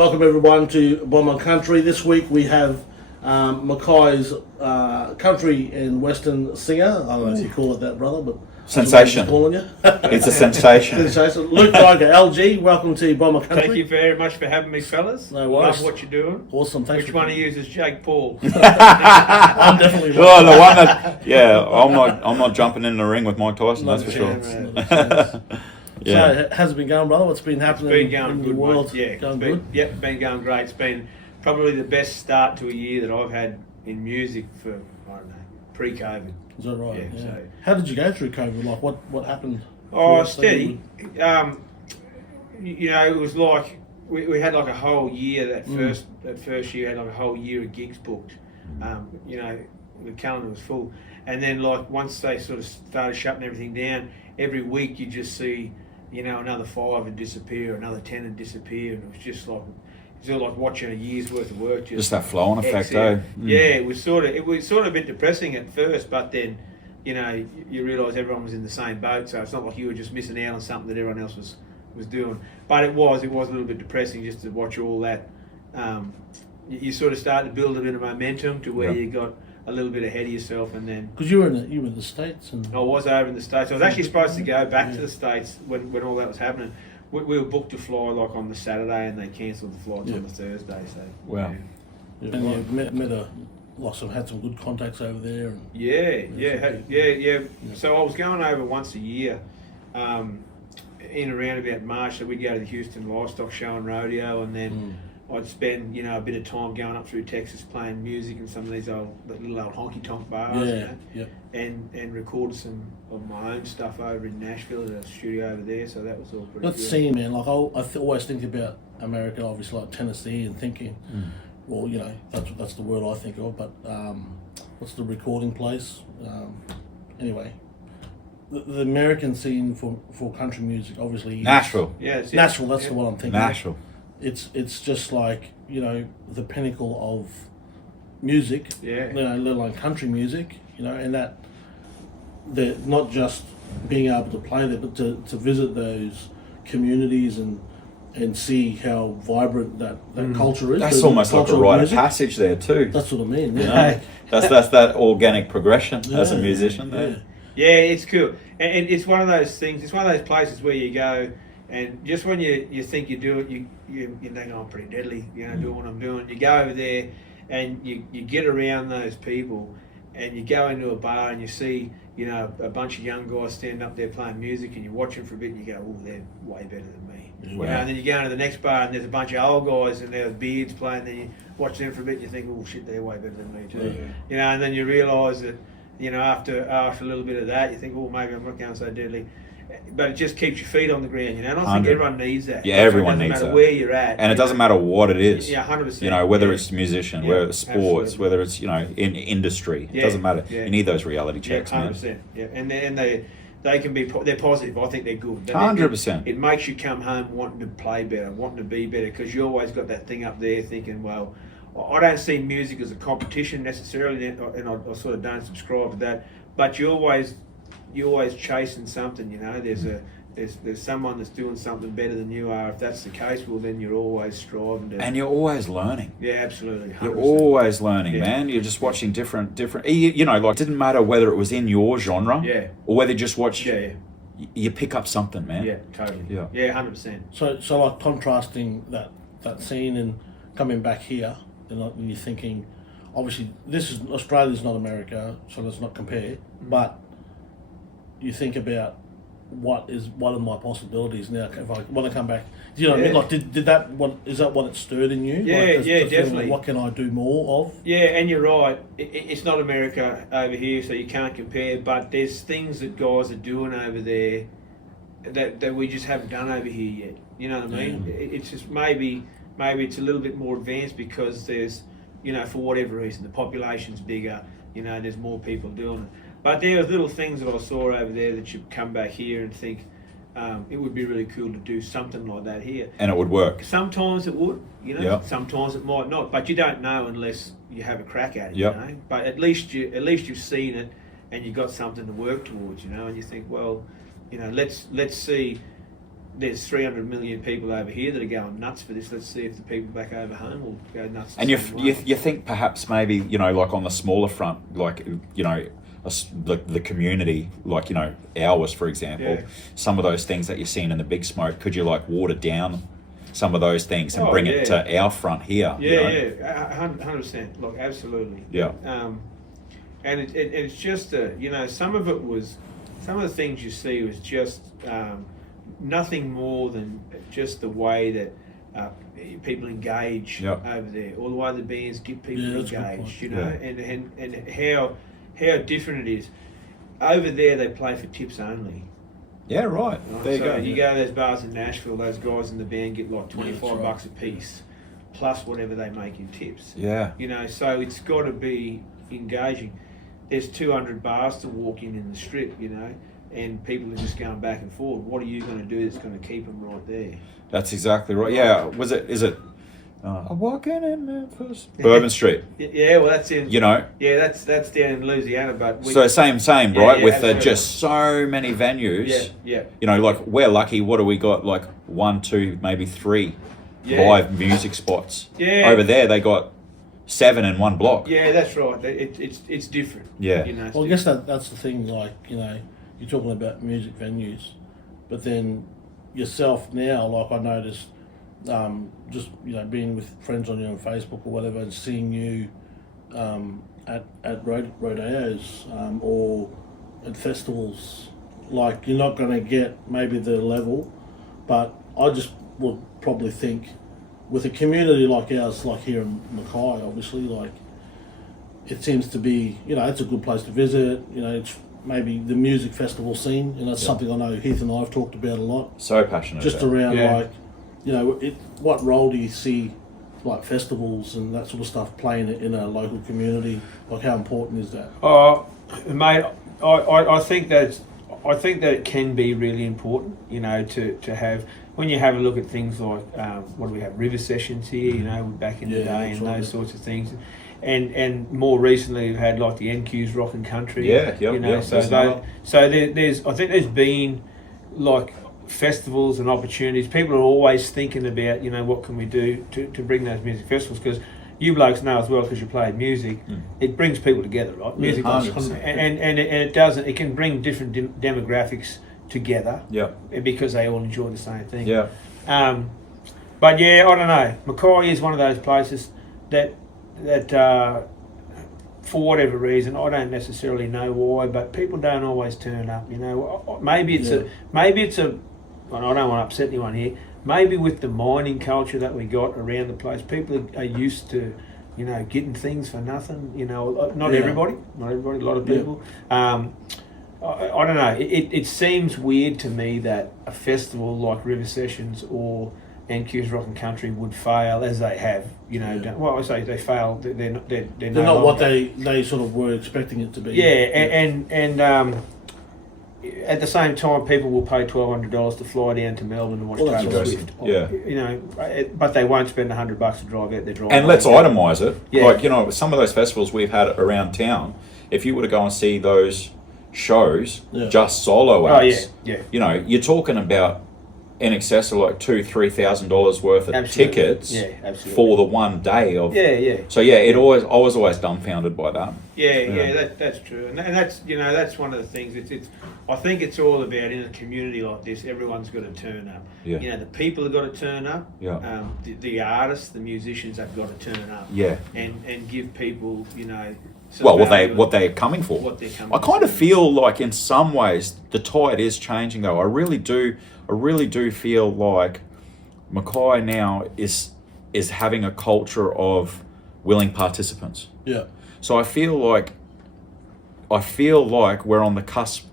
Welcome everyone to Bomber Country. This week we have Mackay's country and western singer. I don't know if you call it that, brother, but sensation. Calling you. It's a sensation. Luke Geiger, LG. Welcome to Bomber Country. Thank you very much for having me, fellas. No worries. Love what you're doing. Awesome. Thanks. Which one of you is Jake Paul? I'm definitely. Oh, the one that. Yeah, I'm not jumping in the ring with Mike Tyson. That's for sure. Yeah. So, how's it been going, brother? What's been happening It's been going in good, the world? mate. Yeah, going been, good. Yep, been going great. It's been probably the best start to a year that I've had in music for, I don't know, pre-COVID. Is that right? Yeah, so- How did you go through COVID? Like, what happened? Oh, steady. You know, it was like we had like a whole year. That first year had like a whole year of gigs booked. You know, the calendar was full, and then like once they sort of started shutting everything down, every week you just see, you know, another 5 would disappear, another 10 would disappear, and it was just like watching a year's worth of work. Just that flow-on effect, Yeah, it was sort of a bit depressing at first, but then, you know, you realise everyone was in the same boat, so it's not like you were just missing out on something that everyone else was doing. But it was a little bit depressing just to watch all that. You sort of start to build a bit of momentum to where you got a little bit ahead of yourself, and then Because you were in the States, and I was over in the States. I was actually supposed to go back to the States when all that was happening. We were booked to fly like on the Saturday, and they cancelled the flights on the Thursday. So Wow. and you had some good contacts over there. And yeah. So I was going over once a year, in around about March. So we'd go to the Houston Livestock Show and Rodeo, and then I'd spend, you know, a bit of time going up through Texas playing music in some of these little old honky tonk bars, and record some of my own stuff over in Nashville at a studio over there. So that was all pretty. That scene, man. Like I always think about America, obviously like Tennessee, and thinking, well, you know, that's the word I think of. But what's the recording place? Anyway. The American scene for country music, obviously. Nashville. Nashville. That's the one I'm thinking. Nashville. It's just like, you know, the pinnacle of music. Yeah. You know, let alone country music. You know, and that they're not just being able to play there, but to visit those communities and see how vibrant that culture is. That's almost like a rite of passage there too. That's what I mean. You know? That's that organic progression as a musician there. Yeah, it's cool, and it's one of those things. It's one of those places where you go, and just when you think you do it, you think, oh, I'm pretty deadly, you know, doing what I'm doing. You go over there, and you get around those people, and you go into a bar and you see, you know, a bunch of young guys standing up there playing music, and you watch them for a bit, and you go, oh, they're way better than me. Wow. You know, and then you go into the next bar, and there's a bunch of old guys, and their beards playing. Then you watch them for a bit, and you think, oh shit, they're way better than me too. Yeah. You know, and then you realise that, you know, after a little bit of that, you think, oh, maybe I'm not going so deadly. But it just keeps your feet on the ground, you know. And I think everyone needs that. Yeah, everyone needs that. It doesn't matter where you're at. And it doesn't matter what it is. Yeah, 100%. You know, whether it's musician, whether it's sports, absolutely. whether it's, you know, in industry. It doesn't matter. Yeah. You need those reality checks, 100%. man. Yeah, and they can be, they're positive. I think they're good. 100%. It makes you come home wanting to play better, wanting to be better, because you always got that thing up there thinking, well, I don't see music as a competition necessarily, and I sort of don't subscribe to that. But you're always chasing something, you know. There's someone that's doing something better than you are. If that's the case, well, then you're always striving to. And you're always learning. Yeah, absolutely. 100%. You're always learning, man. You're just watching different. You know, like it didn't matter whether it was in your genre, or whether you just watch. Yeah. You pick up something, man. Yeah, totally. Yeah. Yeah, 100%. So like contrasting that scene and coming back here, and you're thinking, obviously Australia's not America, so let's not compare. But you think about what are my possibilities now if I want to come back? Do you know what I mean? Like, is that what it stirred in you? Yeah, like, definitely. What can I do more of? Yeah, and you're right. It's not America over here, so you can't compare. But there's things that guys are doing over there that we just haven't done over here yet. You know what I mean? It's just maybe it's a little bit more advanced because there's, you know, for whatever reason, the population's bigger. You know, there's more people doing it. But there are little things that I saw over there that you come back here and think it would be really cool to do something like that here. And it would work. Sometimes it would, you know. Yep. Sometimes it might not. But you don't know unless you have a crack at it. Yep. You know. But at least you've seen it, and you've got something to work towards. You know, and you think, well, you know, let's see there's 300 million people over here that are going nuts for this. Let's see if the people back over home will go nuts. And you think perhaps maybe, you know, like on the smaller front, like, you know, the community, like, you know, ours, for example, some of those things that you're seeing in the big smoke, could you like water down some of those things and bring it to our front here? Yeah, you know? 100%. Look, absolutely. Yeah. And it's just, you know, some of the things you see was just nothing more than just the way that people engage over there, or the way the bands get people engaged, you know, and how different it is. Over there, they play for tips only. Yeah, right. There you go. You go to those bars in Nashville, those guys in the band get like $25 a piece, plus whatever they make in tips. Yeah. You know, so it's got to be engaging. There's 200 bars to walk in the strip, you know, and people are just going back and forth. What are you going to do that's going to keep them right there? That's exactly right. Yeah. Is it? I'm walking in Memphis. Bourbon Street. Yeah, well, that's in. You know. Yeah, that's down in Louisiana, but. So same, right? With absolutely. Just so many venues. Yeah. You know, like we're lucky. What do we got? Like 1, 2, maybe 3 live music spots. Yeah. Over there, they got 7 in one block. Yeah, that's right. It's different. Yeah. You know, well, I guess that's the thing. Like, you know, you're talking about music venues, but then yourself now, like I noticed. Just, you know, being with friends on Facebook or whatever, and seeing you at rodeos or at festivals, like you're not going to get maybe the level, but I just would probably think with a community like ours, like here in Mackay, obviously, like it seems to be, you know, it's a good place to visit. You know, it's maybe the music festival scene, and that's something I know Heath and I have talked about a lot. So passionate. Just around like. You know, what role do you see, like festivals and that sort of stuff, playing in a local community? Like, how important is that? Mate, I think that it can be really important. You know, to have, when you have a look at things like what do we have, river sessions here? You know, back in the day, and those sorts of things. And more recently, we've had like the NQ's Rock and Country. You know, so there's I think there's been like festivals and opportunities. People are always thinking about, you know, what can we do to bring those music festivals, because you blokes know as well, because you played music, it brings people together, right? Music, and it doesn't. It can bring different demographics together, because they all enjoy the same thing. But yeah, I don't know. Mackay is one of those places that for whatever reason, I don't necessarily know why, but people don't always turn up. You know, maybe it's a. I don't want to upset anyone here. Maybe with the mining culture that we got around the place, people are used to, you know, getting things for nothing. You know, not everybody, a lot of people. I don't know. It seems weird to me that a festival like River Sessions or NQ's Rock and Country would fail as they have. You know, well, I say they fail. They're not what they sort of were expecting it to be. And at the same time, people will pay $1,200 to fly down to Melbourne and watch Taylor Swift. You know, but they won't spend $100 to drive out their drive. And let's itemise it. Like, you know, some of those festivals we've had around town, if you were to go and see those shows, just solo acts, you know, you're talking about in excess of like $2,000-3,000 worth of tickets for the one day of. So I was always dumbfounded by that. That's true, and that's, you know, that's one of the things. It's I think it's all about, in a community like this, everyone's got to turn up. You know, the people have got to turn up. The artists, the musicians have got to turn up. And give people, you know. What they're coming for. I kind of feel like in some ways the tide is changing though. I really do feel like Mackay now is having a culture of willing participants. So I feel like we're on the cusp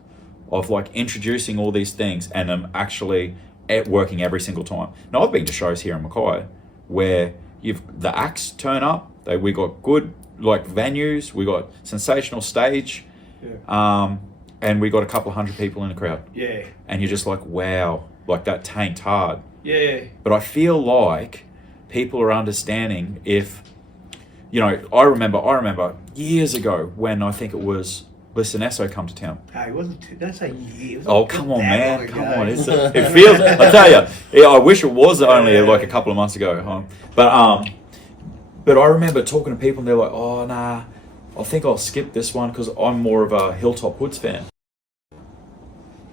of like introducing all these things, and I'm actually working every single time. Now I've been to shows here in Mackay where the acts turn up. We got good like venues, we got sensational stage, and we got a couple of hundred people in the crowd. And you're just like, wow, like that tanked hard. But I feel like people are understanding if, you know, I remember years ago when I think it was Listen, Esso come to town. Hey, it wasn't don't say years. Oh, come on, man. Come on. It feels, I tell you, yeah, I wish it was only like a couple of months ago. Huh? But I remember talking to people and they're like, oh, nah, I think I'll skip this one because I'm more of a Hilltop Hoods fan.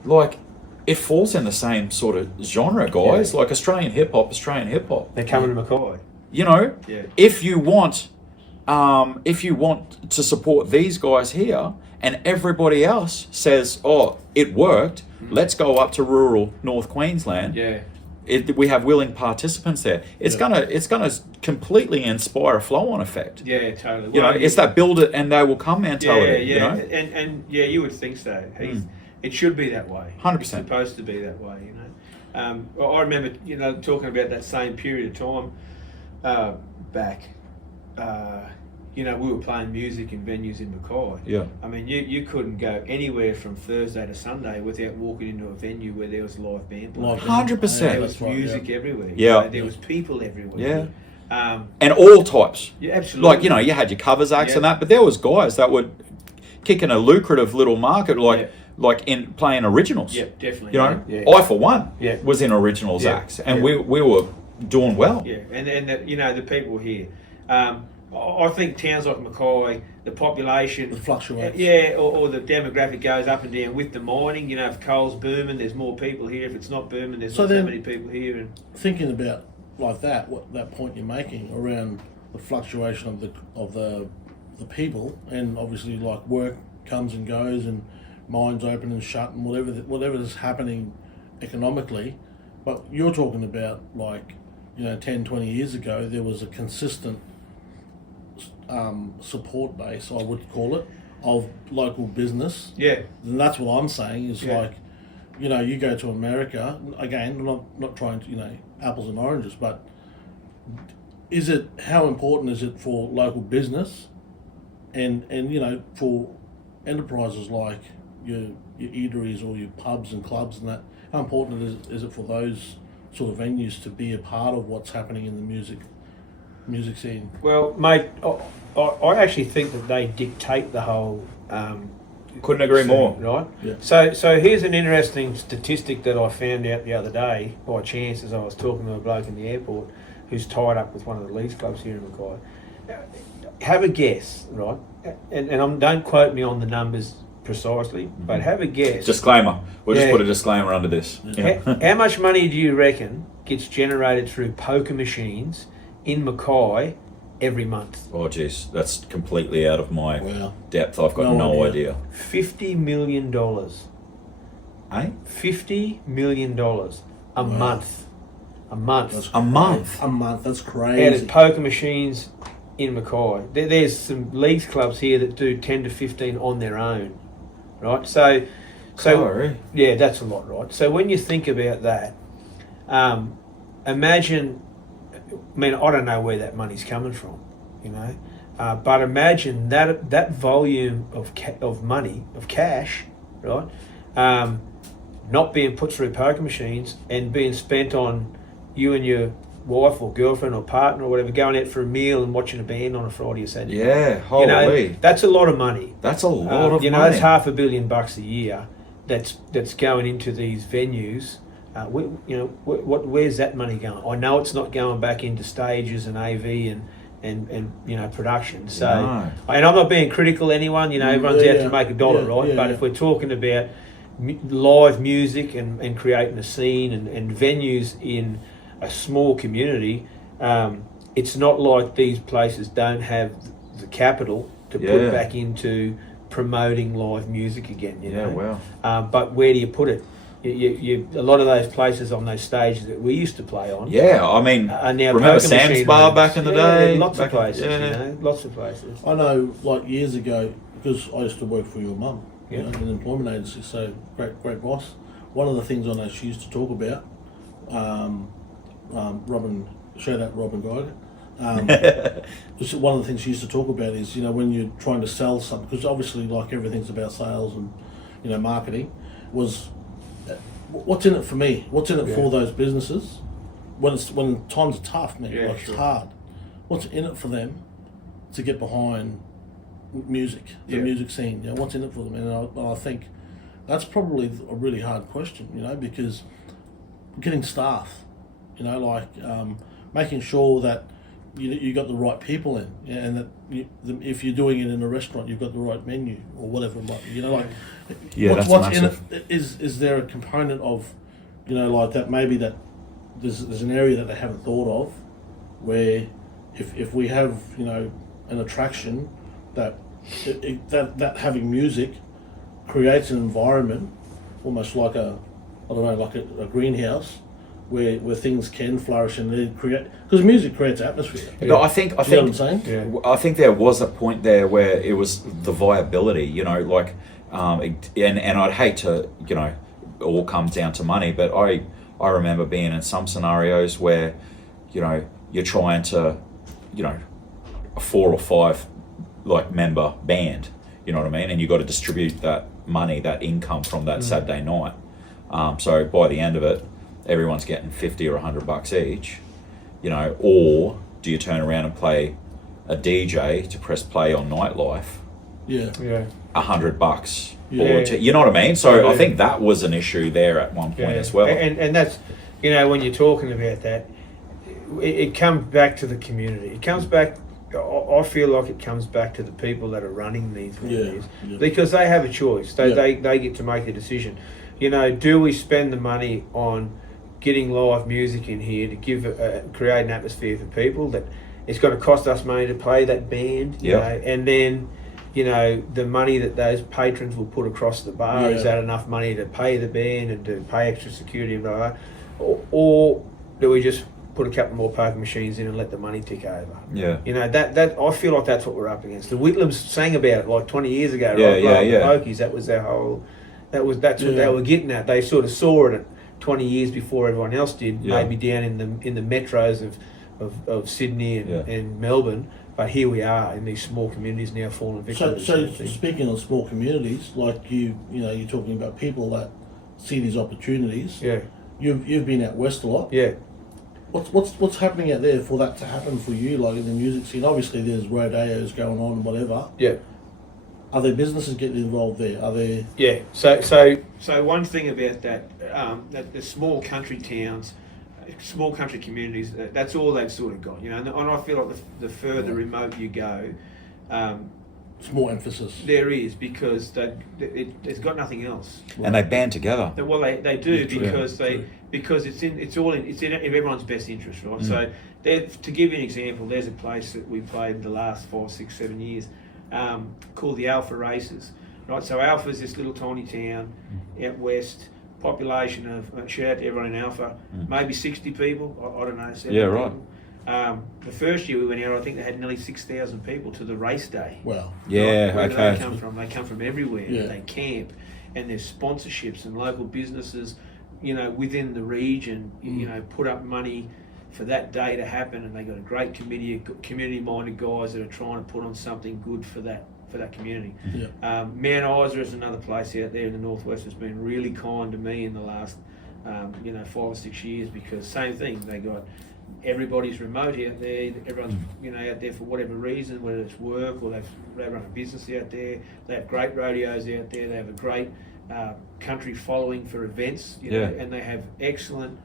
Like, it falls in the same sort of genre, guys. Like Australian hip hop. They're coming to Mackay. You know, if you want to support these guys here, and everybody else says, "Oh, it worked. Let's go up to rural North Queensland." Yeah. We have willing participants there. It's gonna completely inspire a flow-on effect. Yeah, totally. You know, it's that build it and they will come mentality. Yeah, You know? and you would think so. It should be that way. 100%. It's supposed to be that way. You know, I remember talking about that same period of time back. We were playing music in venues in Mackay. Yeah. I mean, you couldn't go anywhere from Thursday to Sunday without walking into a venue where there was a live band playing. 100%. There was music everywhere. Yeah. There was people everywhere. Yeah. And all types. Yeah, absolutely. Like, you had your covers acts and that, but there was guys that would kick in a lucrative little market like in playing originals. Yeah, definitely. You know, I for one was in originals acts, and we were doing well. Yeah, and the people here. I think towns like Mackay, the population It fluctuates. or the demographic goes up and down with the mining. If coal's booming, there's more people here. If it's not booming, there's not so many people here. And thinking about like that, that point you're making around the fluctuation of the people, and obviously like work comes and goes, and mines open and shut, and whatever is happening economically. But you're talking about like 10, 20 years ago, there was a consistent support base, I would call it, of local business. Yeah. And that's what I'm saying is like, you go to America, again, I'm not trying to, apples and oranges, but how important is it for local business and for enterprises like your eateries or your pubs and clubs and that, how important is it for those sort of venues to be a part of what's happening in the music scene? Well, mate, I actually think that they dictate the whole. Couldn't agree scene, more. right? Yeah. So here's an interesting statistic that I found out the other day by chance as I was talking to a bloke in the airport who's tied up with one of the leagues clubs here in Mackay. Have a guess, right? And don't quote me on the numbers precisely, but have a guess. Disclaimer. We'll just put a disclaimer under this. Yeah. How much money do you reckon gets generated through poker machines in Mackay every month? Oh, jeez, that's completely out of my depth. I've got no idea. $50 million. Eh? $50 million a month. A month. A month. A month. That's Out crazy. of poker machines in Mackay. There's some leagues clubs here that do 10 to 15 on their own, right? So yeah, that's a lot, right? So when you think about that, imagine. I mean, I don't know where that money's coming from, but imagine that volume of money, of cash, right, not being put through poker machines and being spent on you and your wife or girlfriend or partner or whatever going out for a meal and watching a band on a Friday or Saturday. Yeah, holy. That's a lot of money. That's a lot of money. That's $500 million a year that's going into these venues. Where's that money going? I know it's not going back into stages and AV and production. So, and I'm not being critical of anyone. Everyone's out to make a dollar, right? But if we're talking about live music and creating a scene and venues in a small community, it's not like these places don't have the capital to put back into promoting live music again. But where do you put it? A lot of those places on those stages that we used to play on. Yeah, I mean, are now remember poker Sam's machine Bar homes. back in the day? Lots of places, lots of places. I know, like years ago, because I used to work for your mum, in an employment agency, so great boss. One of the things I know she used to talk about, Robin, shout out Robin Geiger. One of the things she used to talk about is, when you're trying to sell something, because obviously, like everything's about sales and marketing, was what's in it for me? What's in it for those businesses? When times are tough, man, it's hard. What's in it for them to get behind music, the Yeah. music scene. You know, what's in it for them? And I think that's probably a really hard question. You know, because getting staff, you know, like making sure that you got the right people in, yeah, and that if you're doing it in a restaurant, you've got the right menu or whatever it might be. You know, like that's what's massive. in it? Is there a component of, you know, like that maybe that there's an area that they haven't thought of, where if we have, you know, an attraction that that having music creates an environment almost like a, I don't know, like a greenhouse where things can flourish and they create, because music creates atmosphere. But I think You know what I'm saying? Yeah. I think there was a point there where it was the viability, you know, like, and I'd hate to, you know, it all comes down to money, but I remember being in some scenarios where, you know, you're trying to, you know, a 4 or 5 like member band, you know what I mean, and you got to distribute that money, that income from that Saturday night. So by the end of it, everyone's getting $50 or $100 each, you know, or do you turn around and play a DJ to press play on Nightlife, Yeah. Yeah. $100 Yeah. or you know what I mean? So Yeah. I think that was an issue there at one point as well. And that's, you know, when you're talking about that, it comes back to the community. It comes back. I feel like it comes back to the people that are running these venues, Yeah. because they have a choice. Yeah. They get to make the decision. You know, do we spend the money on getting live music in here to give create an atmosphere for people that it's going to cost us money to play that band, you Yeah. know, and then, you know, the money that those patrons will put across the bar, is that enough money to pay the band and to pay extra security and blah, blah, or do we just put a couple more poker machines in and let the money tick over? Yeah. You know, that I feel like that's what we're up against. The Whitlams sang about it like 20 years ago, Yeah, right? yeah, Blowing the yeah. pokies, that was their whole. That's what Yeah. they were getting at. They sort of saw it at 20 years before everyone else did. Yeah. Maybe down in the metros of Sydney and Melbourne, but here we are in these small communities now falling victim to the So same thing. speaking of small communities, like you know, you're talking about people that see these opportunities. Yeah, You've been out west a lot. yeah. What's happening out there for that to happen for you, like in the music scene? Obviously, there's rodeos going on and whatever. Yeah. Are there businesses getting involved there? Are there? Yeah. So one thing about that, that the small country towns, small country communities, that's all they've sort of got, you know. And I feel like the further remote you go, It's more emphasis. there is, because it's got nothing else. And they band together. Well, they do, Yeah, true. because True. because it's in everyone's best interest, right? So to give you an example, there's a place that we played the last 5, 6, 7 years, called the Alpha Races, right? So Alpha's this little tiny town out west, population of, shout out to everyone in Alpha, maybe 60 people, I don't know, 70 Yeah, right. people. The first year we went out, I think they had nearly 6,000 people to the race day. Wow. Yeah, Where do okay. they come from? They come from everywhere. Yeah. They camp, and there's sponsorships and local businesses, you know, within the region, you know, put up money for that day to happen, and they got a great community-minded guys that are trying to put on something good for that community. Yeah. Mount Isa is another place out there in the northwest that's been really kind to me in the last, 5 or 6 years, because same thing, they got. Everybody's remote out there. Everyone's out there for whatever reason, whether it's work or they run a business out there. They have great rodeos out there. They have a great country following for events, you know, and they have excellent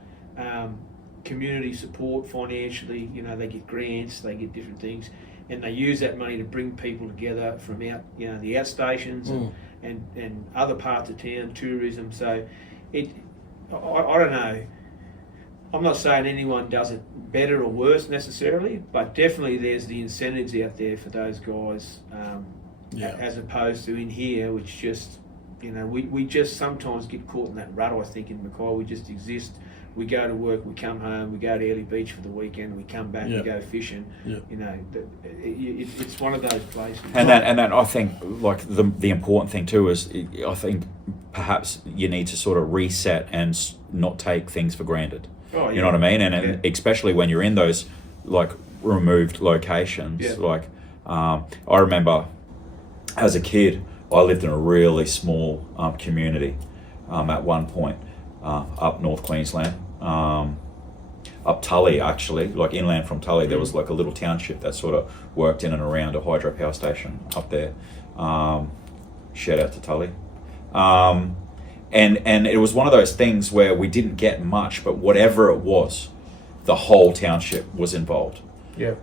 community support financially. You know, they get grants, they get different things, and they use that money to bring people together from out, the outstations and other parts of town, tourism. So I don't know. I'm not saying anyone does it better or worse necessarily, but definitely there's the incentives out there for those guys, as opposed to in here, which just, we just sometimes get caught in that rut, I think, in Mackay. We just exist. We go to work, we come home, we go to Early Beach for the weekend, we come back, we go fishing. Yeah. It's one of those places. And that I think, like, the important thing too is, I think perhaps you need to sort of reset and not take things for granted. Oh, You know what I mean? And especially when you're in those, like, removed locations. Yeah. Like, I remember as a kid, I lived in a really small community at one point up North Queensland. I up Tully, actually, like inland from Tully. There was like a little township that sort of worked in and around a hydropower station up there. Shout out to Tully. And it was one of those things where we didn't get much, but whatever it was, the whole township was involved. Yeah.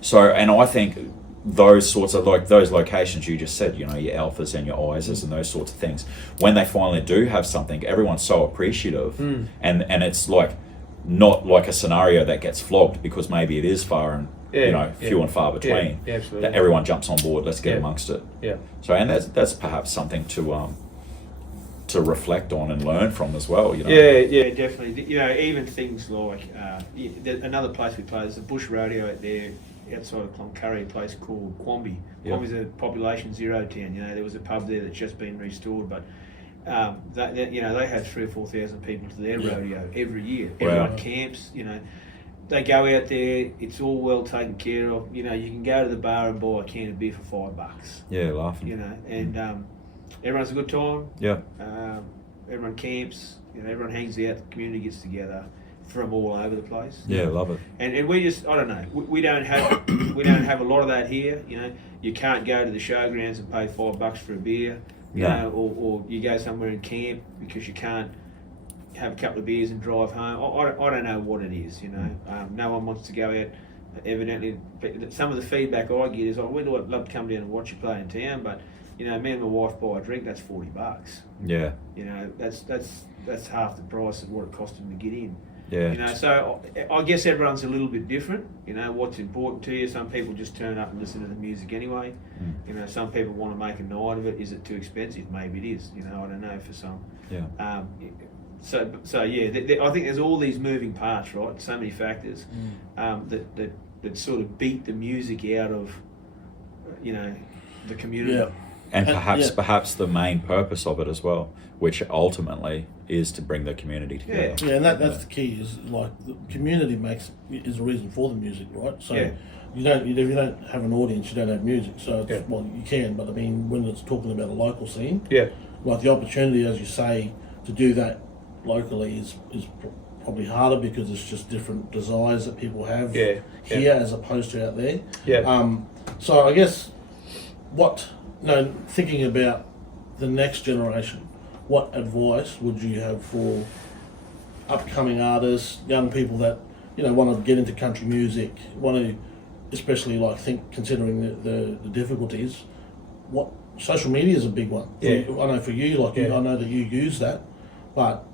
So, and I think those sorts of, like those locations you just said, you know, your Alphas and your Isers and those sorts of things, when they finally do have something, everyone's so appreciative, and it's like not like a scenario that gets flogged because maybe it is far and few and far between. Yeah, absolutely. That everyone jumps on board. Let's get amongst it. Yeah. So, and that's perhaps something to reflect on and learn from as well. You know. Yeah, definitely. You know, even things like another place we play. There's a bush rodeo out there outside of Cloncurry, a place called Quamby. Yeah. Quamby's a population zero town. You know, there was a pub there that's just been restored, but they had 3,000 or 4,000 people to their rodeo every year. Everyone camps. You know, they go out there. It's all well taken care of. You know, you can go to the bar and buy a can of beer for $5. Yeah, laughing. You know, and everyone has a good time. Yeah. Everyone camps. You know, everyone hangs out. The community gets together from all over the place. Yeah, love it. And we just, I don't know, we don't have we don't have a lot of that here. You know, you can't go to the showgrounds and pay $5 for a beer. You know, or you go somewhere and camp because you can't have a couple of beers and drive home. I don't know what it is. You know, no one wants to go out. Evidently, some of the feedback I get is, I'd love to come down and watch you play in town, but you know, me and my wife buy a drink, that's $40. Yeah. You know, that's half the price of what it cost them to get in. Yeah. You know, so I guess everyone's a little bit different. You know, what's important to you. Some people just turn up and listen to the music anyway. You know, some people want to make a night of it. Is it too expensive? Maybe it is. You know, I don't know for some. Yeah. So yeah, I think there's all these moving parts, right? So many factors that sort of beat the music out of, you know, the community. Yeah. And perhaps the main purpose of it as well, which ultimately is to bring the community together. Yeah, and that's the key. Is like the community is the reason for the music, right? So if you don't have an audience, you don't have music. So it's, well, you can, but I mean, when it's talking about a local scene, like the opportunity, as you say, to do that locally is probably harder because it's just different desires that people have here as opposed to out there. So I guess thinking about the next generation, what advice would you have for upcoming artists, young people that, you know, want to get into country music, want to, especially considering the difficulties, what social media is a big one. I know for you, I know that you use that, but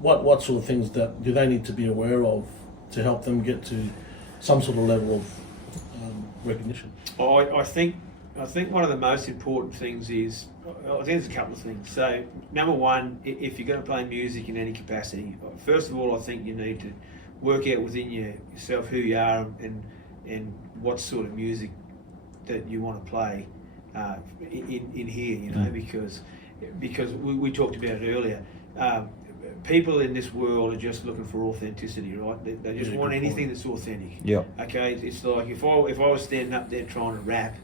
what sort of things do they need to be aware of to help them get to some sort of level of recognition? I think one of the most important things is, I think there's a couple of things. So, number one, if you're going to play music in any capacity, first of all, I think you need to work out within yourself who you are and what sort of music that you want to play in here, you know, because we talked about it earlier. People in this world are just looking for authenticity, right? They just want anything that's authentic. Yeah. Okay, it's like if I was standing up there trying to rap,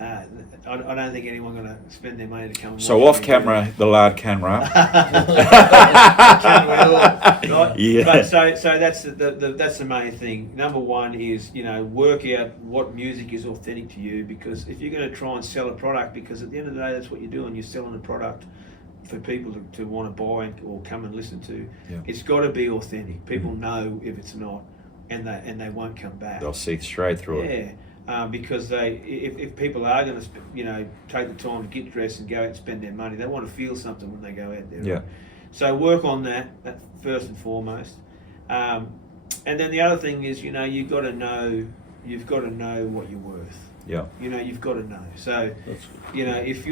I don't think anyone's going to spend their money to come. So off camera, the lad can rap. Right? Yeah. But so that's the main thing. Number one is, you know, work out what music is authentic to you, because if you're going to try and sell a product, because at the end of the day that's what you're doing, you're selling a product for people to want to buy or come and listen to. It's got to be authentic. People know if it's not, and they won't come back. They'll see straight through it. Yeah. Because if people are going to, take the time to get dressed and go out and spend their money, they want to feel something when they go out there. Yeah. Right? So work on that first and foremost. And then the other thing is, you've got to know what you're worth. Yeah. You've got to know. So, if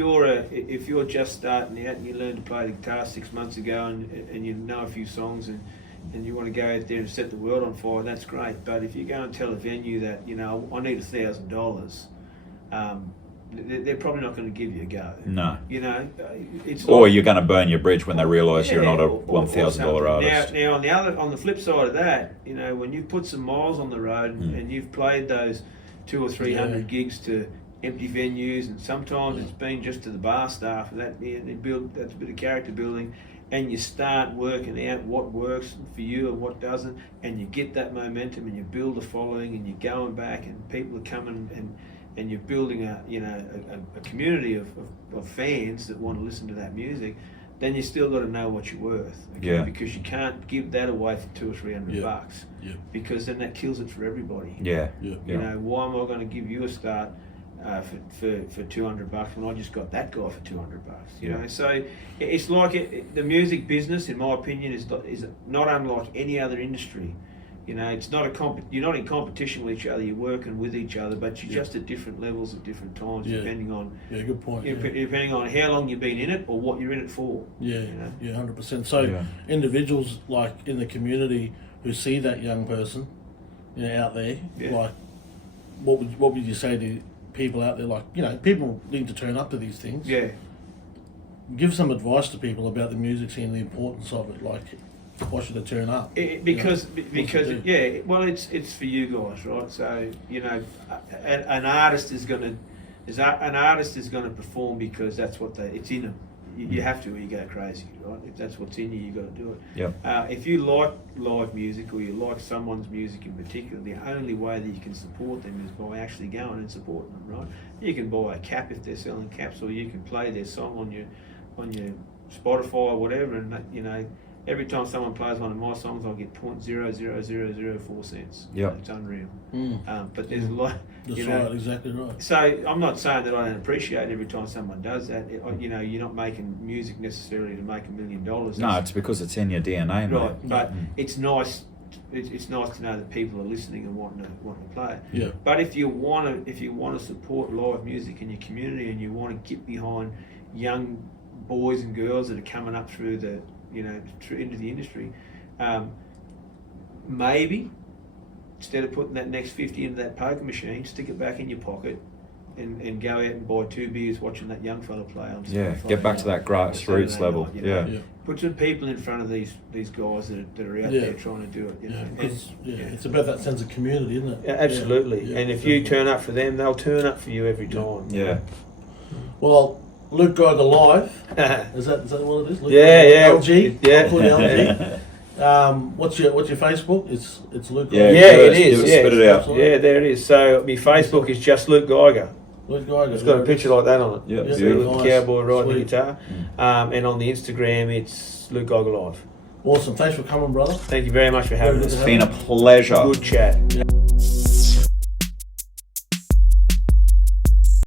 you're just starting out and you learned to play the guitar 6 months ago and you know a few songs and you want to go out there and set the world on fire, that's great. But if you go and tell a venue that, I need $1,000, they're probably not going to give you a go. No. It's or you're going to burn your bridge when they realise you're not a $1,000 artist. Now on the flip side of that, when you've put some miles on the road and you've played those 200 or 300 gigs to empty venues, and sometimes it's been just to the bar staff, that's a bit of character building. and you start working out what works for you and what doesn't, and you get that momentum and you build a following and you're going back and people are coming and you're building a community of fans that want to listen to that music, then you still got to know what you're worth. Okay? Yeah. Because you can't give that away for $200 or $300 bucks. Yeah. Because then that kills it for everybody. Yeah. Yeah. You know, why am I going to give you a start for $200 when I just got that guy for $200? You know, so it's like the music business, in my opinion, is not unlike any other industry. You know, it's not you're not in competition with each other. You're working with each other, but you're just at different levels at different times, depending on good point. Depending on how long you've been in it or what you're in it for. Yeah, you know? yeah, 100%. So individuals like in the community who see that young person, you know, out there, like, what would you say to people out there? Like, you know, people need to turn up to these things. Yeah. Give some advice to people about the music scene, the importance of it. Like, why should they turn up? Because it's for you guys, right? So you know, an artist is gonna perform because that's what it's in them. You have to, or you go crazy, right? If that's what's in you, you got to do it. Yeah. If you like live music or you like someone's music in particular, the only way that you can support them is by actually going and supporting them, right? You can buy a cap if they're selling caps, or you can play their song on your Spotify or whatever, and you know. Every time someone plays one of my songs, I'll get 0.00004 cents. Yeah, it's unreal. Mm. But there's a lot. That's right, exactly right. So I'm not saying that I don't appreciate every time someone does that. You know, you're not making music necessarily to make $1 million. No, it's because it's in your DNA, mate. Right, but it's nice. It's nice to know that people are listening and wanting to play. Yeah. But if you want to support live music in your community and you want to get behind young boys and girls that are coming up through into the industry, maybe instead of putting that next 50 into that poker machine, stick it back in your pocket and go out and buy 2 beers watching that young fella play on Spotify. Get back to that grassroots level. Night, you know? Put some people in front of these guys that are out there trying to do it. You know, it's about that sense of community, isn't it? Yeah, absolutely. And if you turn up for them, they'll turn up for you every time. Yeah. Well, Luke Geiger Live. Is that what it is? Luke LG. Yeah. I'll call you LG. What's your Facebook? It's Luke Geiger. It is. Spit it out. Yeah, there it is. So my Facebook is just Luke Geiger. Luke Geiger. It's got a picture like that on it. Yeah, with beautiful. the cowboy riding the guitar. And on the Instagram, it's Luke Geiger Live. Awesome. Thanks for coming, brother. Thank you very much for having us. It's been a pleasure. Good chat.